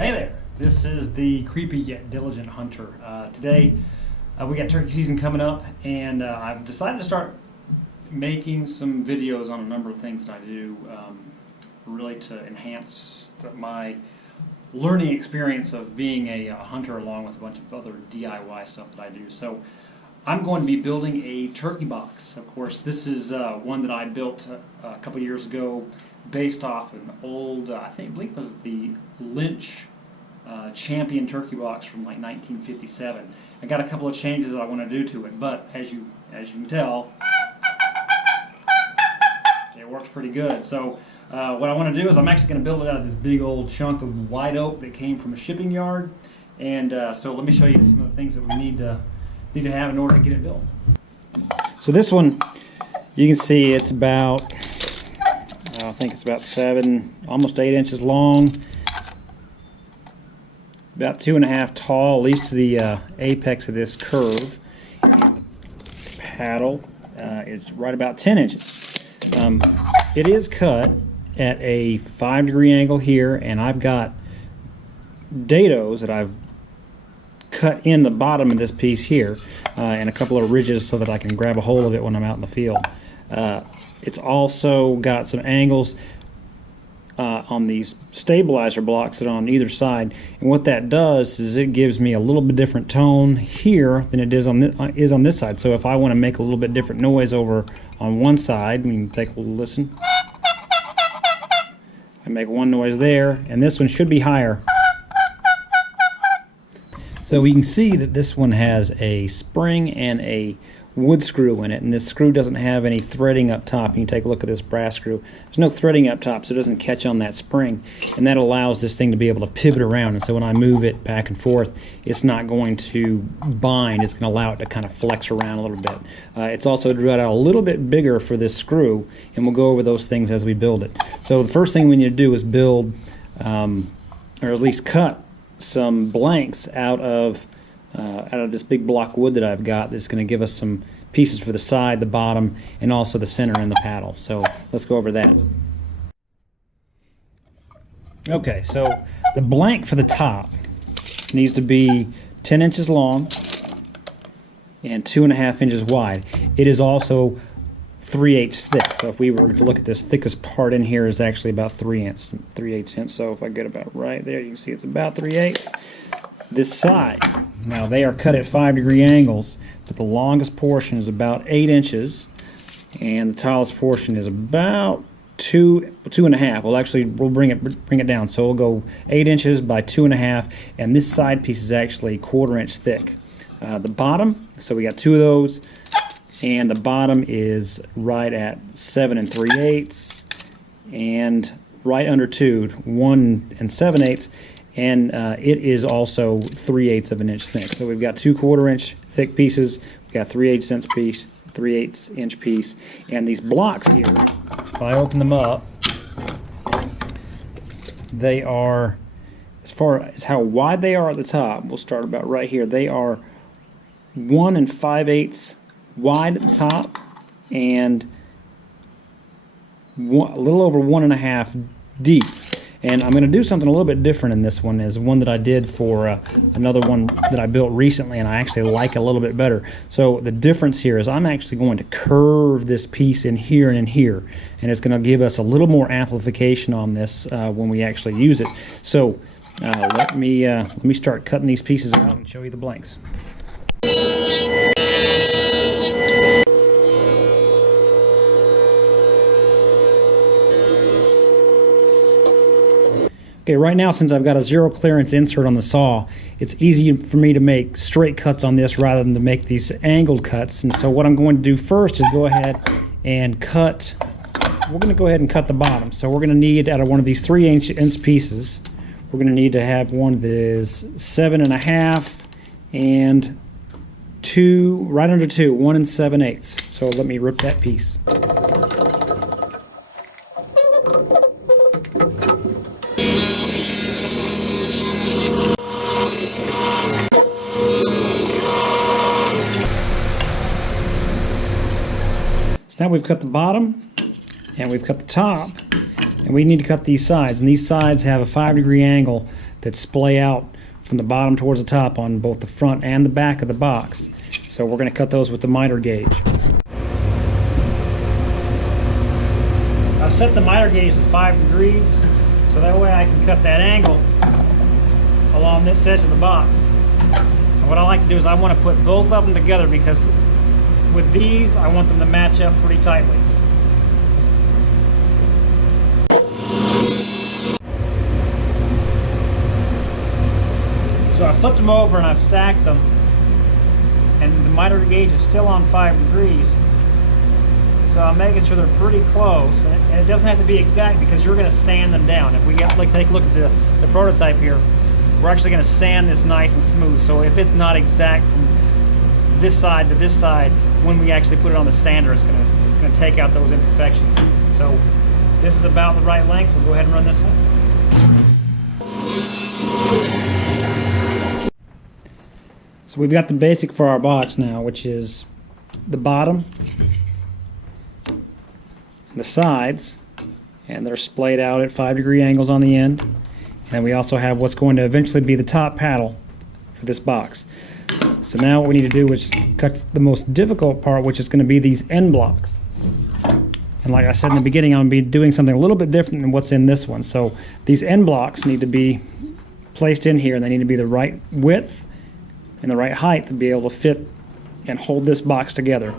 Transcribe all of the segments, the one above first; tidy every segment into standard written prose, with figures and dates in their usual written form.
Hey there, this is the Creepy Yet Diligent Hunter. Today we got turkey season coming up, and I've decided to start making some videos on a number of things that I do, really to enhance my learning experience of being a hunter, along with a bunch of other DIY stuff that I do. So I'm going to be building a turkey box. Of course, this is one that I built a couple years ago based off an old, I believe it was the Lynch Champion turkey box from like 1957. I got a couple of changes that I want to do to it, but as you can tell, it works pretty good. So what I want to do is I'm actually going to build it out of this big old chunk of white oak that came from a shipping yard, and so let me show you some of the things that we need to have in order to get it built. So this one, you can see it's about, I think it's about 7, almost 8 inches long, about 2.5 tall, at least to the apex of this curve. And the paddle is right about 10 inches. It is cut at a 5-degree angle here, and I've got dados that I've cut in the bottom of this piece here, and a couple of ridges so that I can grab a hold of it when I'm out in the field. It's also got some angles on these stabilizer blocks that are on either side, and what that does is it gives me a little bit different tone here than it is on this side. So if I want to make a little bit different noise over on one side, we can take a little listen. I make one noise there, and this one should be higher. So we can see that this one has a spring and a wood screw in it, and this screw doesn't have any threading up top. You can take a look at this brass screw. There's no threading up top, so it doesn't catch on that spring, and that allows this thing to be able to pivot around. And so when I move it back and forth, it's not going to bind. It's going to allow it to kind of flex around a little bit. It's also drilled out a little bit bigger for this screw, and we'll go over those things as we build it. So the first thing we need to do is build, or at least cut, some blanks out of this big block of wood that I've got that's going to give us some pieces for the side, the bottom, and also the center and the paddle. So let's go over that. Okay, so the blank for the top needs to be 10 inches long and 2.5 inches wide. It is also 3/8 thick. So if we were to look at this, thickest part in here is actually about 3/8 inch. So if I get about right there, you can see it's about 3/8. This side, now they are cut at 5-degree angles, but the longest portion is about 8 inches, and the tallest portion is about 2.5. Well, actually, we'll bring it down. So we'll go 8 inches by 2.5, and this side piece is actually 1/4 inch thick. The bottom, so we got 2 of those, and the bottom is right at 7 3/8, and right under 2, 1 7/8. And it is also 3/8 of an inch thick. So we've got 2 1/4 inch thick pieces, we've got 3/8 inch piece, 3/8 inch piece, and these blocks here, if I open them up, they are, as far as how wide they are at the top, we'll start about right here, they are 1 5/8 wide at the top, and a little over 1.5 deep. And I'm going to do something a little bit different in this one, is one that I did for another one that I built recently, and I actually like a little bit better. So the difference here is I'm actually going to curve this piece in here and in here, and it's going to give us a little more amplification on this when we actually use it. So let me start cutting these pieces out and show you the blanks. Okay, right now, since I've got a 0 clearance insert on the saw, it's easy for me to make straight cuts on this rather than to make these angled cuts. And so what I'm going to do first is go ahead and cut, we're going to go ahead and cut the bottom. So we're going to need, out of one of these 3/8 pieces, we're going to need to have one that is 7.5 and 2, right under 2, 1 7/8. So let me rip that piece. Now we've cut the bottom and we've cut the top, and we need to cut these sides, and these sides have a 5-degree angle that splay out from the bottom towards the top on both the front and the back of the box. So we're going to cut those with the miter gauge. I've set the miter gauge to 5 degrees, so that way I can cut that angle along this edge of the box. And what I like to do is I want to put both of them together, because with these I want them to match up pretty tightly. So I flipped them over and I've stacked them, and the miter gauge is still on 5 degrees. So I'm making sure they're pretty close, and it doesn't have to be exact because you're going to sand them down. If we get, like, take a look at the prototype here, we're actually going to sand this nice and smooth. So if it's not exact from this side to this side, when we actually put it on the sander, it's going to take out those imperfections. So this is about the right length. We'll go ahead and run this one. So we've got the basic for our box now, which is the bottom, the sides, and they're splayed out at 5-degree angles on the end. And we also have what's going to eventually be the top paddle for this box. So now what we need to do is cut the most difficult part, which is going to be these end blocks. And like I said in the beginning, I'm going to be doing something a little bit different than what's in this one. So these end blocks need to be placed in here, and they need to be the right width and the right height to be able to fit and hold this box together.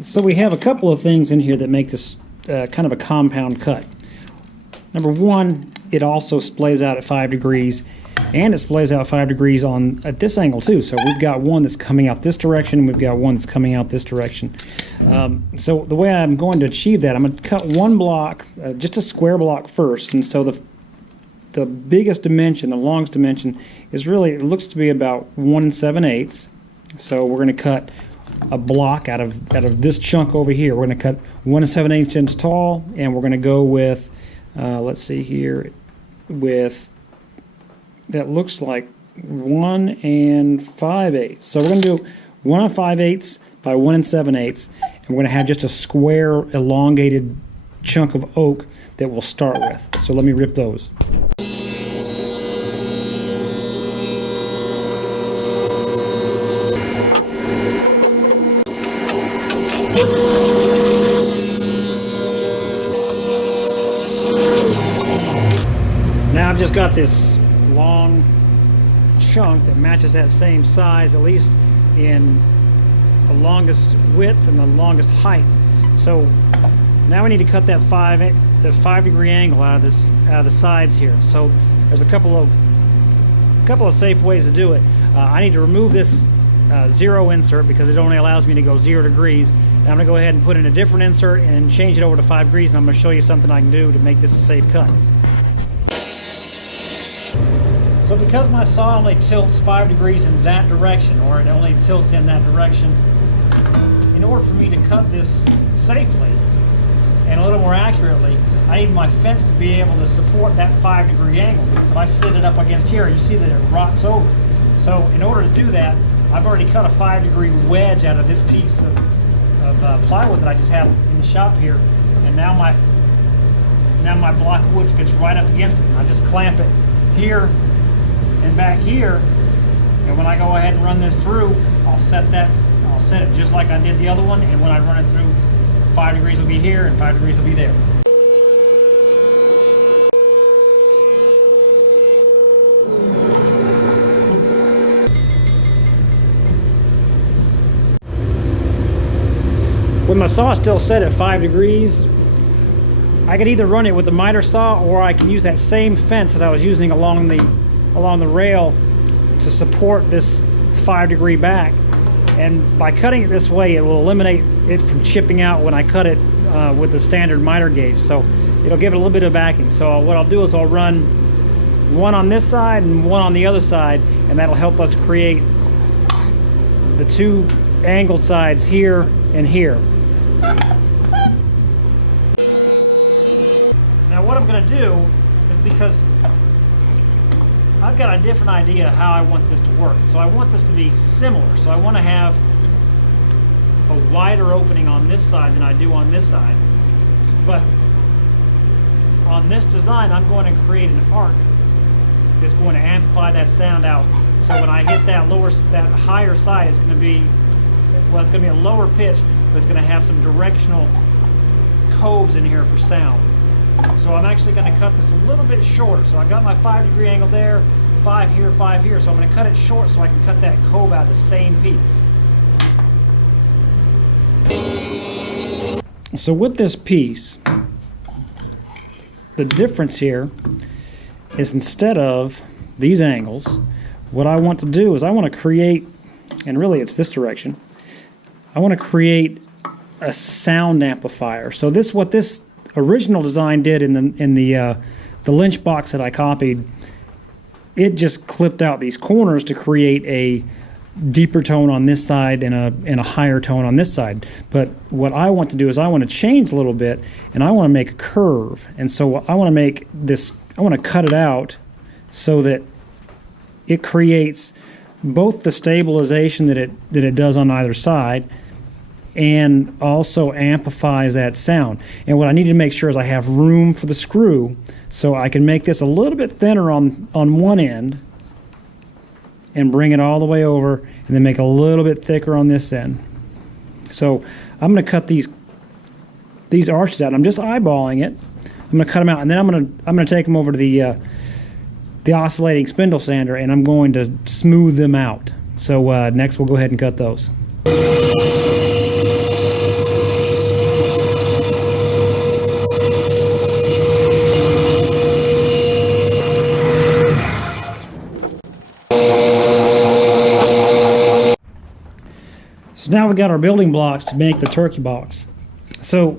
So we have a couple of things in here that make this kind of a compound cut. Number one, it also splays out at 5 degrees, and it splays out 5 degrees at this angle too. So we've got one that's coming out this direction, and we've got one that's coming out this direction. So the way I'm going to achieve that, I'm going to cut one block, just a square block first, and so the biggest dimension, the longest dimension, is really, it looks to be about 1 7/8. So we're going to cut a block out of this chunk over here. We're going to cut 1 7/8 inch tall, and we're going to go with, let's see here, with, that looks like 1 5/8. So we're going to do 1 5/8 by 1 7/8, and we're going to have just a square, elongated chunk of oak that we'll start with. So let me rip those. Now I've just got this long chunk that matches that same size, at least in the longest width and the longest height. So now we need to cut that 5-degree angle out of the sides here. So there's a couple of safe ways to do it. I need to remove this 0 insert because it only allows me to go 0 degrees. And I'm going to go ahead and put in a different insert and change it over to 5 degrees, and I'm going to show you something I can do to make this a safe cut. So because my saw only tilts 5 degrees in that direction, or it only tilts in that direction, in order for me to cut this safely and a little more accurately, I need my fence to be able to support that 5-degree angle, because if I sit it up against here, you see that it rocks over. So in order to do that, I've already cut a 5-degree wedge out of this piece of plywood that I just had in the shop here, and now my block of wood fits right up against it. And I just clamp it here and back here, and when I go ahead and run this through, I'll set it just like I did the other one, and when I run it through, 5 degrees will be here and 5 degrees will be there. With my saw still set at 5 degrees, I could either run it with the miter saw, or I can use that same fence that I was using along the rail to support this 5-degree back. And by cutting it this way, it will eliminate it from chipping out when I cut it with the standard miter gauge. So it'll give it a little bit of backing. So what I'll do is I'll run one on this side and one on the other side, and that'll help us create the 2 angled sides here and here. Now what I'm going to do is, because I've got a different idea how I want this to work. So I want this to be similar. So I want to have a wider opening on this side than I do on this side. But on this design, I'm going to create an arc that's going to amplify that sound out. So when I hit that higher side, it's going to be, well, it's going to be a lower pitch, but it's going to have some directional coves in here for sound. So I'm actually going to cut this a little bit shorter. So I got my 5-degree angle there, 5 here, 5 here. So I'm going to cut it short so I can cut that cove out of the same piece. So with this piece, the difference here is instead of these angles, what I want to do is I want to create, and really it's this direction, I want to create a sound amplifier. So this, what this original design did in the Lynch box that I copied, it just clipped out these corners to create a deeper tone on this side and a higher tone on this side. But what I want to do is I want to change a little bit, and I want to make a curve. And so I want to make this, I want to cut it out so that it creates both the stabilization that it does on either side, and also amplifies that sound. And what I need to make sure is I have room for the screw, so I can make this a little bit thinner on one end and bring it all the way over, and then make a little bit thicker on this end. So I'm going to cut these arches out. I'm just eyeballing it. I'm going to cut them out, and then I'm going to take them over to the oscillating spindle sander, and I'm going to smooth them out. So next we'll go ahead and cut those. So now we got our building blocks to make the turkey box. So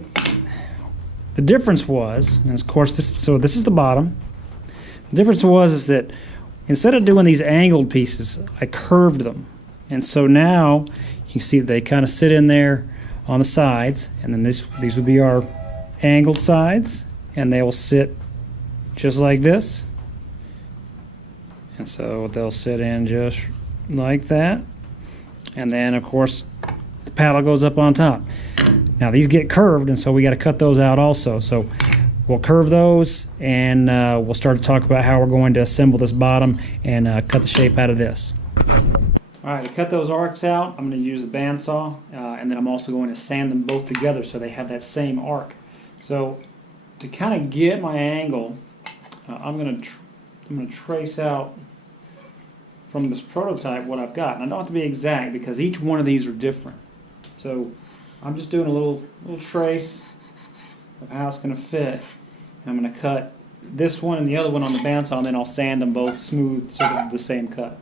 the difference was, and of course this is the bottom. The difference is that instead of doing these angled pieces, I curved them. And so now you can see they kind of sit in there on the sides, and then these would be our angled sides, and they will sit just like this. And so they'll sit in just like that. And then of course the paddle goes up on top. Now these get curved, and so we got to cut those out also. So we'll curve those, and we'll start to talk about how we're going to assemble this bottom and cut the shape out of this. All right, to cut those arcs out, I'm going to use the bandsaw, and then I'm also going to sand them both together so they have that same arc. So to kind of get my angle, I'm going to trace out from this prototype what I've got. And I don't have to be exact because each one of these are different. So I'm just doing a little trace of how it's going to fit. And I'm going to cut this one and the other one on the bandsaw, and then I'll sand them both smooth so they're the same cut.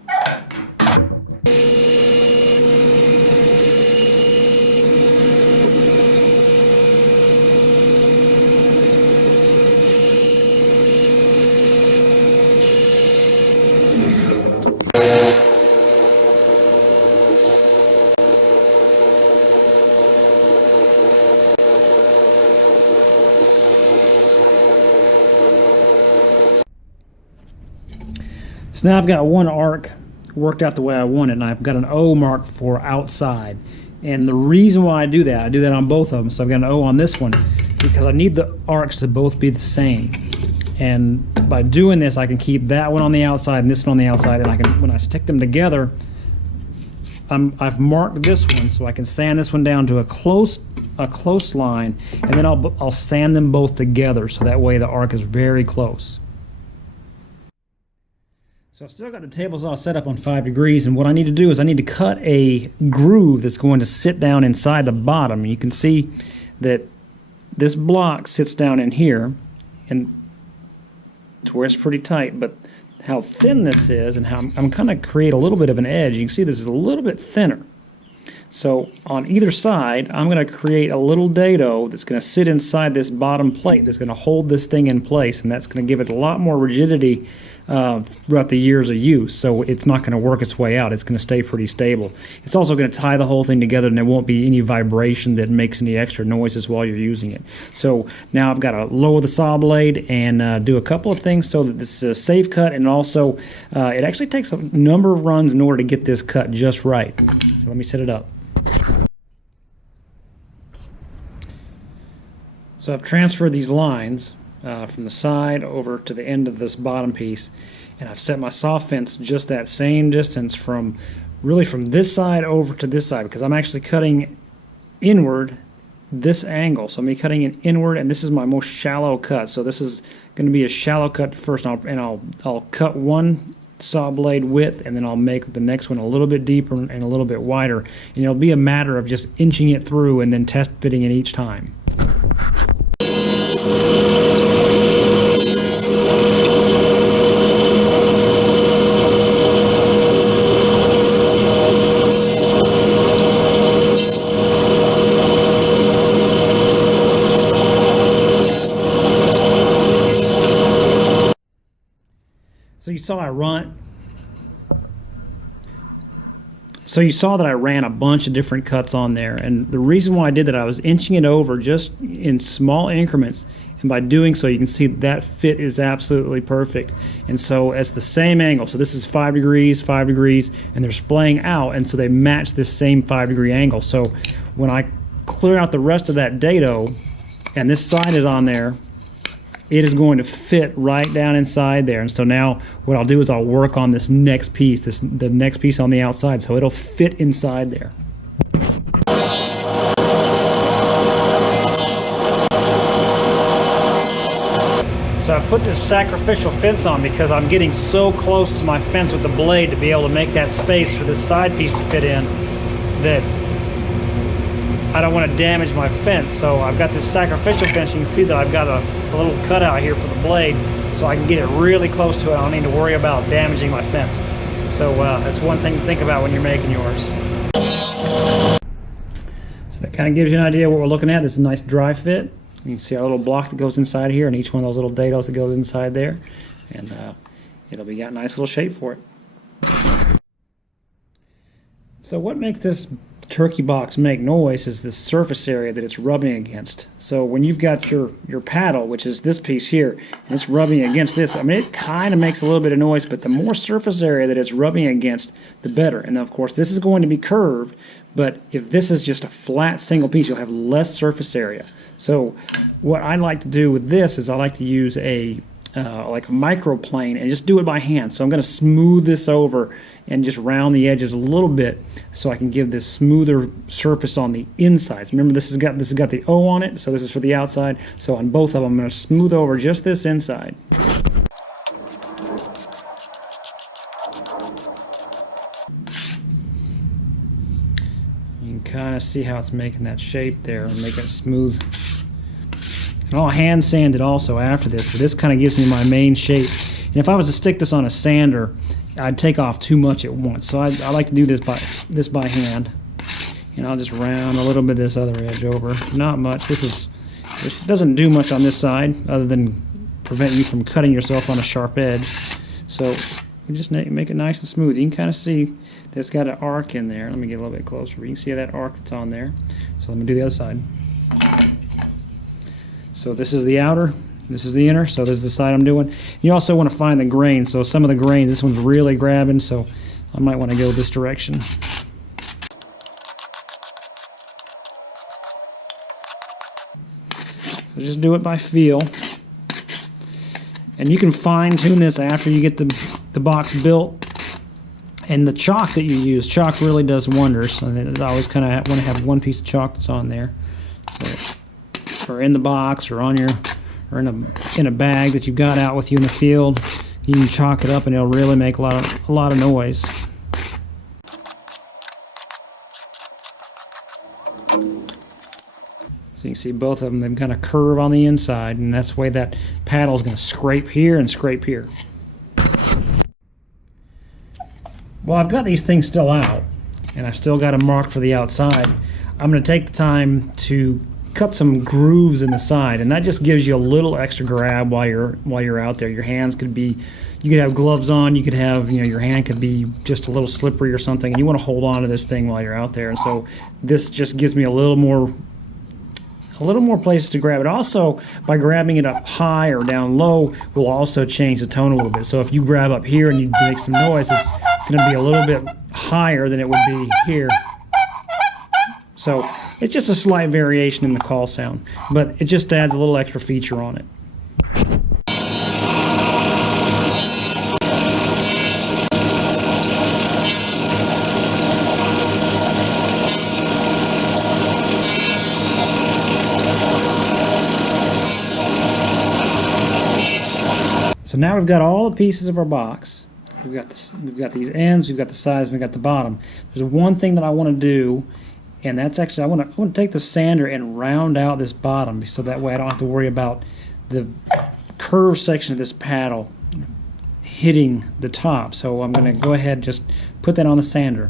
So now I've got one arc worked out the way I want it, and I've got an O marked for outside. And the reason why I do that on both of them. So I've got an O on this one because I need the arcs to both be the same. And by doing this, I can keep that one on the outside and this one on the outside, and I can, when I stick them together, I've marked this one so I can sand this one down to a close line, and then I'll sand them both together so that way the arc is very close. So I've still got the table saw set up on 5 degrees, and what I need to do is I need to cut a groove that's going to sit down inside the bottom. You can see that this block sits down in here, and to where it's pretty tight, but how thin this is and how I'm going to create a little bit of an edge. You can see this is a little bit thinner. So on either side, I'm going to create a little dado that's going to sit inside this bottom plate that's going to hold this thing in place, and that's going to give it a lot more rigidity throughout the years of use. So it's not going to work its way out. It's going to stay pretty stable. It's also going to tie the whole thing together, and there won't be any vibration that makes any extra noises while you're using it. So now I've got to lower the saw blade and do a couple of things so that this is a safe cut, and also it actually takes a number of runs in order to get this cut just right. So let me set it up. So I've transferred these lines, from the side over to the end of this bottom piece, and I've set my saw fence just that same distance from this side over to this side, because I'm actually cutting inward this angle. So I'm going to be cutting it inward, and this is my most shallow cut. So this is going to be a shallow cut first, and I'll cut one saw blade width, and then I'll make the next one a little bit deeper and a little bit wider. And it'll be a matter of just inching it through and then test fitting it each time. So you saw that I ran a bunch of different cuts on there, and the reason why I did that, I was inching it over just in small increments, and by doing so you can see that fit is absolutely perfect. And so it's the same angle, so this is 5 degrees, 5 degrees, and they're splaying out, and so they match this same 5-degree angle. So when I clear out the rest of that dado and this side is on there, it is going to fit right down inside there. And so now what I'll do is I'll work on this next piece, the next piece on the outside, so it'll fit inside there. So I put this sacrificial fence on because I'm getting so close to my fence with the blade to be able to make that space for this side piece to fit in that I don't want to damage my fence. So I've got this sacrificial fence. You can see that I've got a little cutout here for the blade, so I can get it really close to it. I don't need to worry about damaging my fence. So that's one thing to think about when you're making yours. So that kind of gives you an idea of what we're looking at. This is a nice dry fit. You can see our little block that goes inside here, and each one of those little dados that goes inside there, and it'll be got a nice little shape for it. So what makes this turkey box make noise is the surface area that it's rubbing against. So when you've got your paddle, which is this piece here, and it's rubbing against this, I mean, it kind of makes a little bit of noise, but the more surface area that it's rubbing against, the better. And of course this is going to be curved, but if this is just a flat single piece, you'll have less surface area. So what I like to do with this is I like to use like a microplane and just do it by hand. So I'm going to smooth this over and just round the edges a little bit so I can give this smoother surface on the insides. Remember, this has got the O on it, so this is for the outside. So on both of them, I'm going to smooth over just this inside. You can kind of see how it's making that shape there and making it smooth. And I'll hand sand it also after this, but this kind of gives me my main shape. And if I was to stick this on a sander, I'd take off too much at once. So I like to do this by hand. And I'll just round a little bit of this other edge over. Not much. This doesn't do much on this side other than prevent you from cutting yourself on a sharp edge. So we just make it nice and smooth. You can kind of see that it's got an arc in there. Let me get a little bit closer. You can see that arc that's on there. So let me do the other side. So this is the outer, this is the inner, so this is the side I'm doing. You also want to find the grain. So some of the grain, this one's really grabbing, so I might want to go this direction. So just do it by feel. And you can fine tune this after you get the box built. And the chalk that you use, chalk really does wonders. And I always kind of want to have one piece of chalk that's on there. So, or in the box, or on your, or in a bag that you've got out with you in the field, you can chalk it up, and it'll really make a lot of noise. So you can see both of them, they've got a curve on the inside, and that's the way that paddle is going to scrape here and scrape here. Well, I've got these things still out, and I've still got them marked for the outside. I'm going to take the time to cut some grooves in the side, and that just gives you a little extra grab while you're out there. Your hands could be, you could have gloves on, you could have, your hand could be just a little slippery or something, and you want to hold on to this thing while you're out there. And so this just gives me a little more places to grab it. Also, by grabbing it up high or down low will also change the tone a little bit. So if you grab up here and you make some noise, it's going to be a little bit higher than it would be here. So it's just a slight variation in the call sound, but it just adds a little extra feature on it. So now we've got all the pieces of our box. We've got these ends, we've got the sides, we've got the bottom. There's one thing that I want to do, and that's actually I want to take the sander and round out this bottom, so that way I don't have to worry about the curved section of this paddle hitting the top. So I'm going to go ahead and just put that on the sander.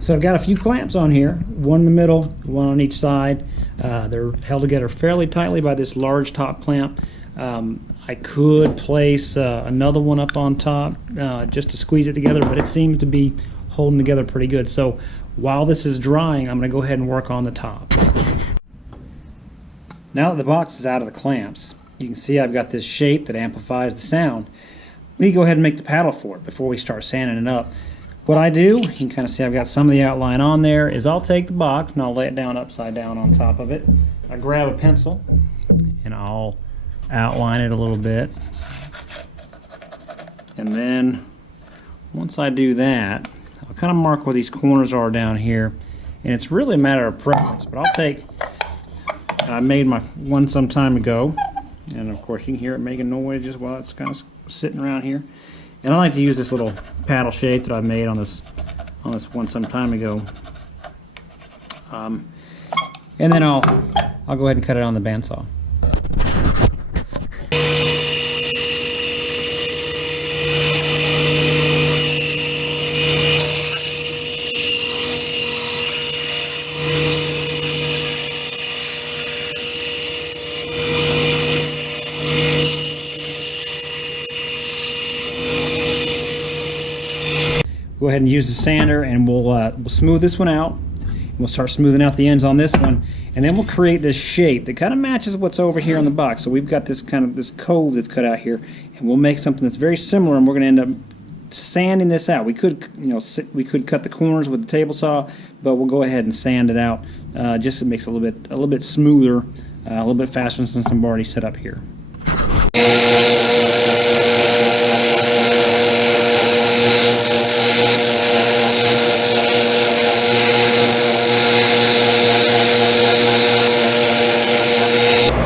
So I've got a few clamps on here, one in the middle, one on each side. They're held together fairly tightly by this large top clamp. I could place another one up on top just to squeeze it together, but it seems to be holding together pretty good. So while this is drying, I'm going to go ahead and work on the top. Now that the box is out of the clamps, you can see I've got this shape that amplifies the sound. We need to go ahead and make the paddle for it before we start sanding it up. What I do, you can kind of see I've got some of the outline on there, is I'll take the box and I'll lay it down upside down on top of it. I grab a pencil and I'll outline it a little bit. And then once I do that, I'll kind of mark where these corners are down here. And it's really a matter of preference, but I'll take, I made my one some time ago, and of course you can hear it making noise just while it's kind of sitting around here. And I like to use this little paddle shape that I made on this one some time ago. And then I'll go ahead and cut it on the bandsaw. Go ahead and use the sander, and we'll smooth this one out. We'll start smoothing out the ends on this one, and then we'll create this shape that kind of matches what's over here on the box. So we've got this kind of this cove that's cut out here, and we'll make something that's very similar, and we're going to end up sanding this out. We could, we could cut the corners with the table saw, but we'll go ahead and sand it out just so it makes it a little bit smoother, a little bit faster since I'm already set up here.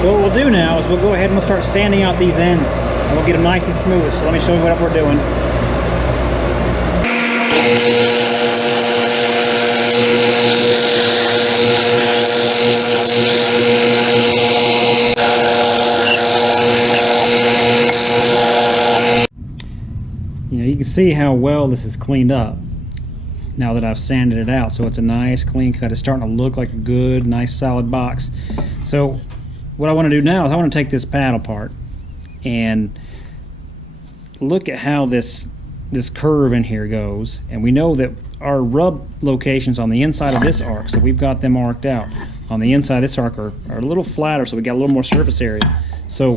So what we'll do now is we'll go ahead and we'll start sanding out these ends, and we'll get them nice and smooth. So let me show you what we're doing. You can see how well this is cleaned up now that I've sanded it out. So it's a nice clean cut. It's starting to look like a good, nice, solid box. So what I want to do now is I want to take this paddle part and look at how this curve in here goes. And we know that our rub locations on the inside of this arc, so we've got them marked out. On the inside of this arc are a little flatter, so we got a little more surface area. So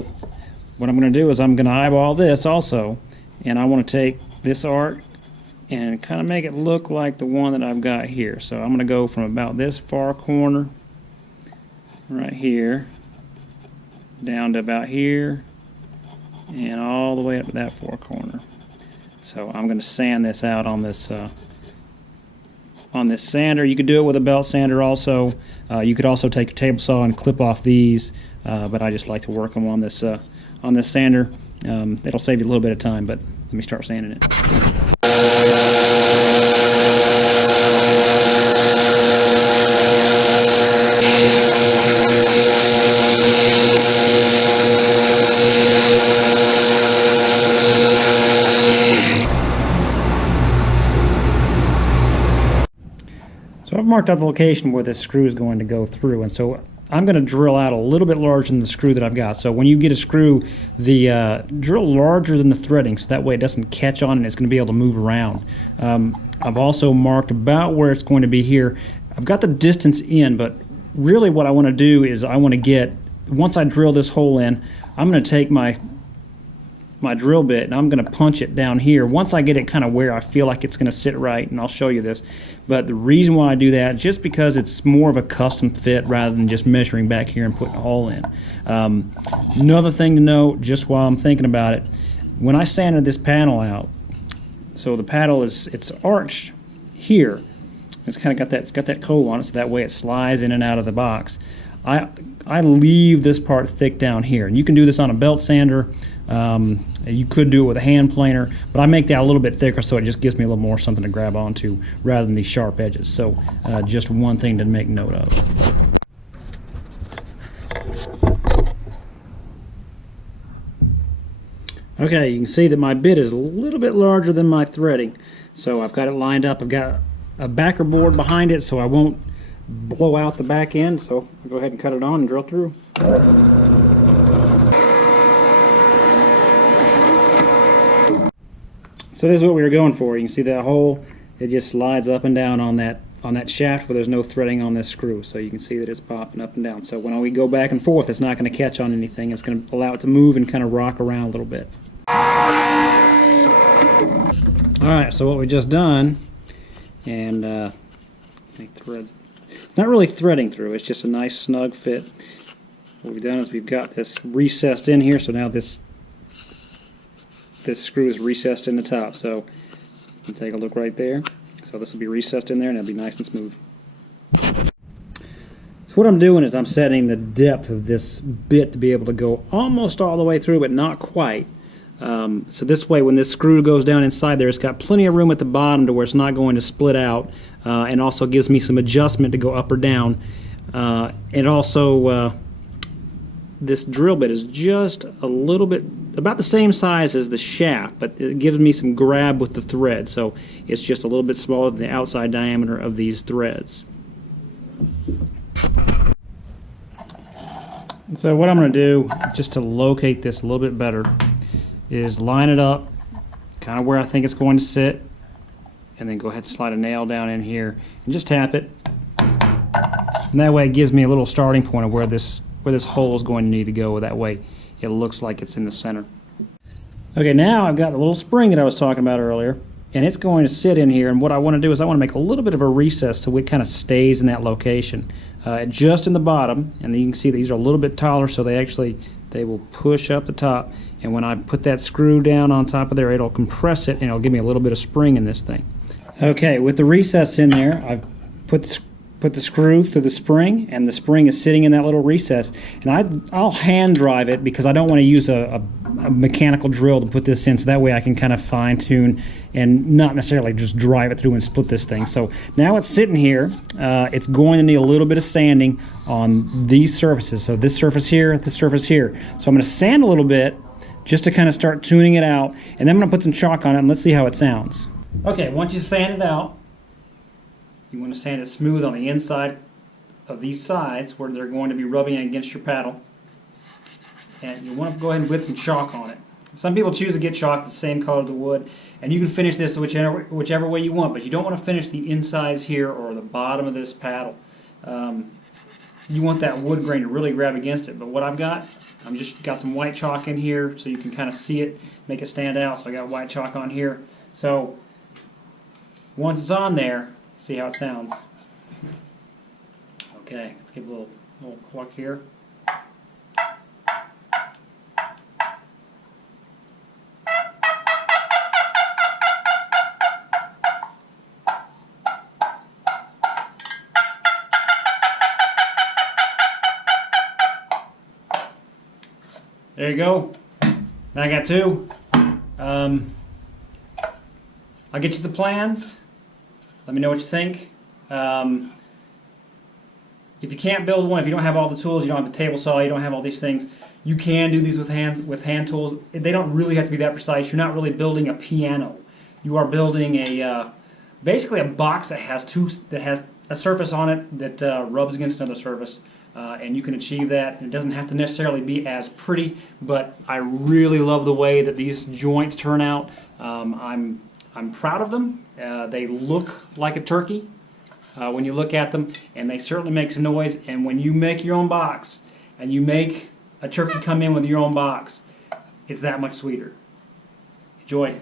what I'm going to do is I'm going to eyeball this also, and I want to take this arc and kind of make it look like the one that I've got here. So I'm going to go from about this far corner right here down to about here and all the way up to that far corner. So I'm going to sand this out on this sander. You could do it with a belt sander also. You could also take a table saw and clip off these, but I just like to work them on this sander. It'll save you a little bit of time, but let me start sanding it. So I've marked out the location where this screw is going to go through, and so I'm going to drill out a little bit larger than the screw that I've got. So when you get a screw, drill larger than the threading, so that way it doesn't catch on and it's going to be able to move around. I've also marked about where it's going to be here. I've got the distance in, but really what I want to do is I want to get, once I drill this hole in, I'm going to take my drill bit and I'm going to punch it down here once I get it kind of where I feel like it's going to sit right, and I'll show you this. But the reason why I do that is just because it's more of a custom fit rather than just measuring back here and putting a hole in. Another thing to note, just while I'm thinking about it, when I sanded this panel out, so the paddle it's arched here. It's kind of got that cove on it, so that way it slides in and out of the box. I leave this part thick down here, and you can do this on a belt sander. You could do it with a hand planer, but I make that a little bit thicker so it just gives me a little more something to grab onto rather than these sharp edges. So just one thing to make note of. Okay, you can see that my bit is a little bit larger than my threading, so I've got it lined up. I've got a backer board behind it so I won't blow out the back end, so I'll go ahead and cut it on and drill through. So this is what we were going for. You can see that hole, it just slides up and down on that shaft where there's no threading on this screw. So you can see that it's popping up and down. So when we go back and forth, it's not going to catch on anything. It's going to allow it to move and kind of rock around a little bit. Alright, so what we just done, and thread. It's not really threading through, it's just a nice snug fit. What we've done is we've got this recessed in here, so now this screw is recessed in the top. So you can take a look right there. So this will be recessed in there and it'll be nice and smooth. So what I'm doing is I'm setting the depth of this bit to be able to go almost all the way through, but not quite. So this way when this screw goes down inside there, it's got plenty of room at the bottom to where it's not going to split out, and also gives me some adjustment to go up or down. And also this drill bit is just a little bit, about the same size as the shaft, but it gives me some grab with the thread, so it's just a little bit smaller than the outside diameter of these threads. And so what I'm going to do, just to locate this a little bit better, is line it up kind of where I think it's going to sit, and then go ahead and slide a nail down in here and just tap it, and that way it gives me a little starting point of where this hole is going to need to go. That way it looks like it's in the center. Okay, now I've got the little spring that I was talking about earlier, and it's going to sit in here, and what I want to do is I want to make a little bit of a recess so it kind of stays in that location, just in the bottom. And you can see these are a little bit taller, so they will push up the top, and when I put that screw down on top of there, it'll compress it and it'll give me a little bit of spring in this thing. Okay, with the recess in there, I've put the screw through the spring, and the spring is sitting in that little recess, and I'll hand drive it because I don't want to use a mechanical drill to put this in, so that way I can kind of fine tune and not necessarily just drive it through and split this thing. So now it's sitting here. It's going to need a little bit of sanding on these surfaces, so this surface here, this surface here. So I'm going to sand a little bit just to kind of start tuning it out, and then I'm going to put some chalk on it and let's see how it sounds. Okay, once you sand it out, you want to sand it smooth on the inside of these sides where they're going to be rubbing against your paddle. And you want to go ahead and put some chalk on it. Some people choose to get chalk the same color of the wood, and you can finish this whichever way you want, but you don't want to finish the insides here or the bottom of this paddle. You want that wood grain to really grab against it, but what I've got, I'm just got some white chalk in here so you can kind of see it, make it stand out. So I got white chalk on here. So once it's on there, see how it sounds. Okay, let's give a little cluck here. There you go. Now I got two. I'll get you the plans. Let me know what you think. If you can't build one, if you don't have all the tools, you don't have a table saw, you don't have all these things, you can do these with hand tools. They don't really have to be that precise. You're not really building a piano. You are building basically a box that has a surface on it that rubs against another surface, and you can achieve that. It doesn't have to necessarily be as pretty, but I really love the way that these joints turn out. I'm proud of them. They look like a turkey. when you look at them, and they certainly make some noise. And when you make your own box, and you make a turkey come in with your own box, it's that much sweeter. Enjoy.